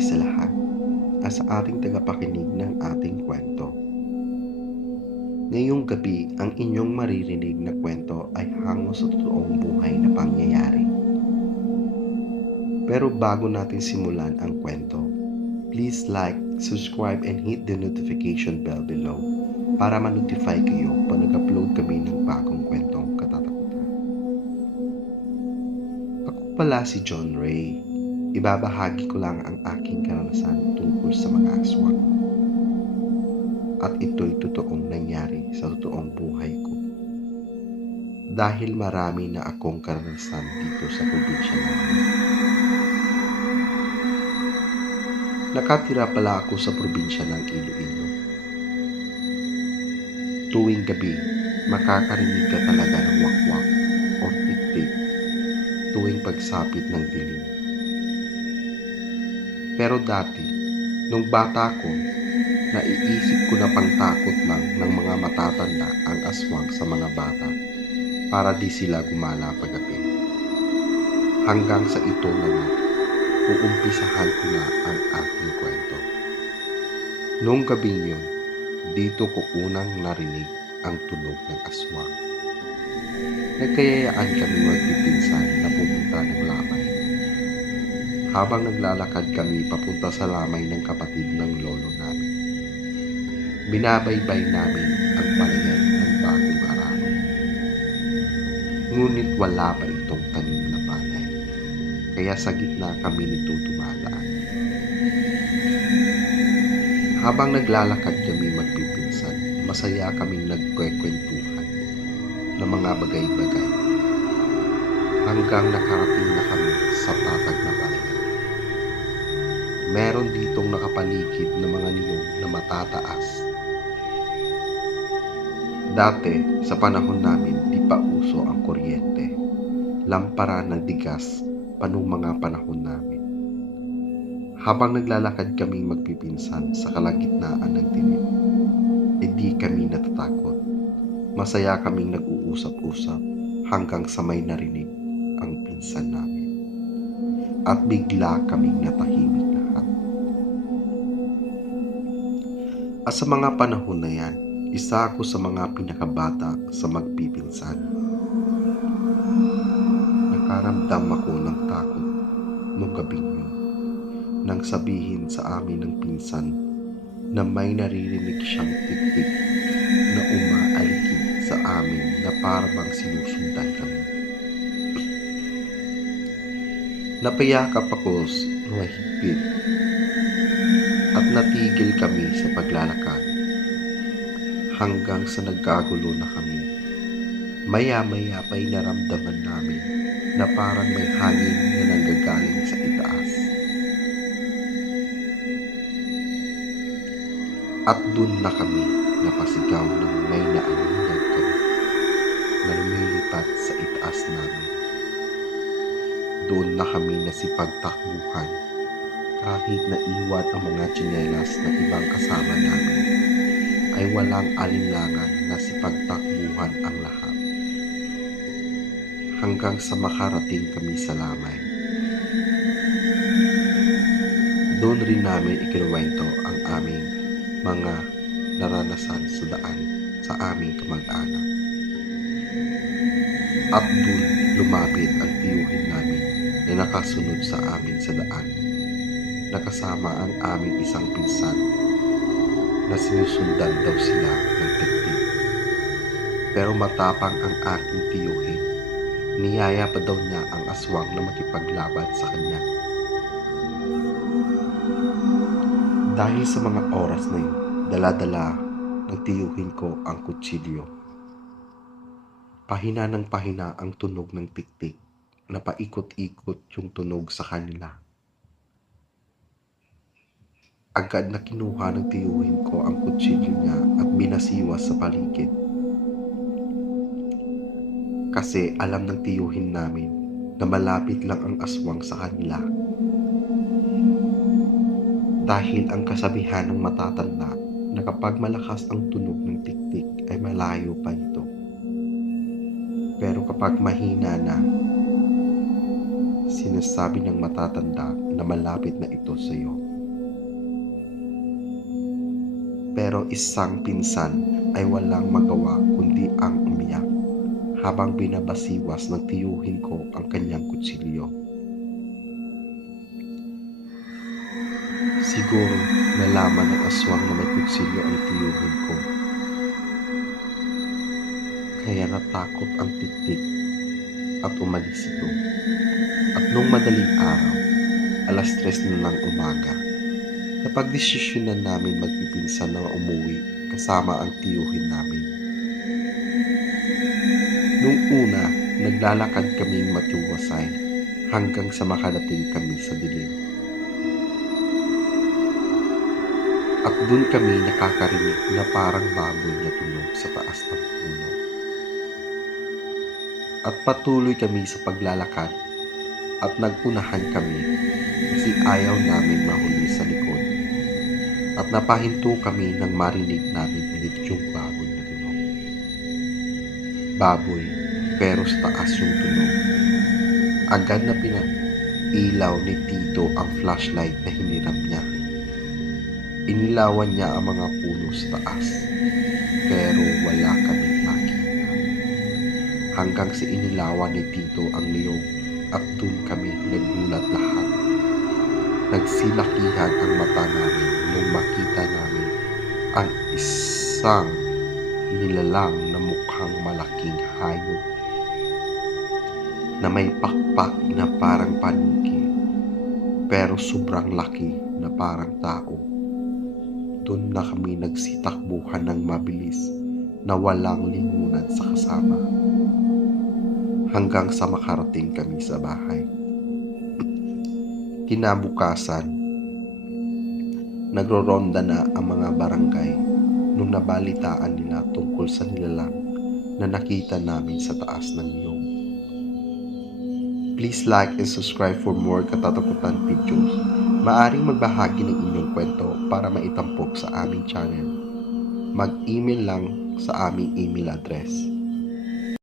sa lahat at sa ating tagapakinig ng ating kwento. Ngayong gabi, ang inyong maririnig na kwento ay hango sa totoong buhay na pangyayari. Pero bago natin simulan ang kwento, please like, subscribe, and hit the notification bell below para ma-notify kayo pag nag-upload kami ng bagong kwentong katatakutan. Ako pala si John Ray. Ibabahagi ko lang ang aking karanasan tungkol sa mga aswang. At ito'y totoong nangyari sa totoong buhay ko. Dahil marami na akong karanasan dito sa probinsya namin. Nakatira pala ako sa probinsya ng Iloilo. Tuwing gabi, makakarinig ka talaga ng wakwak o tik-tik tuwing pagsapit ng dilim. Pero dati, nung bata ko, naiisip ko na pangtakot lang ng mga matatanda ang aswang sa mga bata para di sila gumala paggabi. Hanggang sa ito na nga, uumpisahan ko na ang aking kwento. Noong gabing yun, dito ko unang narinig ang tunog ng aswang. Nagkayayaan kami magpipinsan na pumunta ng lamay. Habang naglalakad kami papunta sa lamay ng kapatid ng lolo namin, binabaybay namin ang palayan ng bagong araro. Ngunit wala pa itong tanim na palay, kaya sa gitna kami nito dumadaan. Habang naglalakad kami magpipinsan, masaya kaming nagkwekwentuhan ng mga bagay-bagay hanggang nakarating na kami sa patag na palayan. Meron ditong nakapaligid na mga niyog na matataas. Dati, sa panahon namin, di pa uso ang kuryente. Lampara ng digas pa nung mga panahon namin. Habang naglalakad kaming magpipinsan sa kalagitnaan ng dilim, di kami natatakot. Masaya kaming nag-uusap-usap hanggang sa may narinig ang pinsan namin. At bigla kaming natahimik lahat. At sa mga panahon na yan, isa ako sa mga pinakabata sa magpipinsan. Nakaramdam ako ng takot nung gabing yun nang sabihin sa amin ng pinsan na may naririnig siyang tik-tik na umaaligid sa amin na parang sinusundan kami. Napayakap ako ng mahigpit at natigil kami sa paglalakad hanggang sa nagkagulo na kami. Maya-maya pa'y naramdaman namin na parang may hangin na nanggagaling sa itaas. At dun na kami napasigaw ng may naaninag kami na lumilipat sa itaas namin. Doon na kami nasipagtakbuhan kahit naiwan ang mga tsinelas na ibang kasama namin ay walang alinlangan na sipagtakbuhan ang lahat. Hanggang sa makarating kami sa lamay. Doon rin namin ikinuwento ang aming mga naranasan sa daan sa aming kamag-anak. At doon lumapit ang tiyuhin namin na nakasunod sa amin sa daan. Nakasama ang aming isang pinsan na sinusundan daw sila ng tik-tik. Pero matapang ang aking tiyuhin. Niyaya pa daw niya ang aswang na makipaglaban sa kanya. Dahil sa mga oras na yun, dala-dala ng tiyuhin ko ang kutsilyo. Pahina ng pahina ang tunog ng tik-tik na paikot-ikot yung tunog sa kanila. Agad na kinuha ng tiyuhin ko ang kutsilyo niya at binasiwas sa paligid. Kasi alam ng tiyuhin namin na malapit lang ang aswang sa kanila. Dahil ang kasabihan ng matatanda na kapag malakas ang tunog ng tik-tik ay malayo pa ito. Pero kapag mahina na, sinasabi ng matatanda na malapit na ito sa iyo. Pero isang pinsan ay walang magawa kundi ang umiyak habang binabasiwas ng tiyuhin ko ang kanyang kutsilyo. Siguro nalaman ng aswang na may kutsilyo ang tiyuhin ko. Kaya natakot ang tiktik at umalis ito. At nung madaling araw, 3:00 na ng umaga, napagdesisyonan namin magpipinsan na umuwi kasama ang tiyuhin namin. Nung una, naglalakad kaming matiwasay hanggang sa makarating kami sa dilim. At dun kami nakakarinig na parang baboy na tunog sa taas ng puno. At patuloy kami sa paglalakad at nagunahan kami kasi ayaw namin mahuli sa likod. At napahinto kami nang marinig namin ulit yung baboy na tunog. Baboy, pero sa taas yung tunog. Agad na pinailaw ni Tito ang flashlight na hiniram niya. Inilawan niya ang mga puno sa taas, pero wala kaming makita. Hanggang sa inilawan ni Tito ang niyog at dun kami nagulat lahat. Nagsilakihan ang mata namin nung makita namin ang isang nilalang na mukhang malaking hayop na may pakpak na parang paniki pero sobrang laki na parang tao. Doon na kami nagsitakbuhan ng mabilis na walang lingunan sa kasama hanggang sa makarating kami sa bahay. Kinabukasan, nagroronda na ang mga barangay nung nabalitaan nila tungkol sa nilalang na nakita namin sa taas ng niyog. Please like and subscribe for more katatakutan videos. Maaring magbahagi ng inyong kwento para maitampok sa aming channel. Mag-email lang sa aming email address.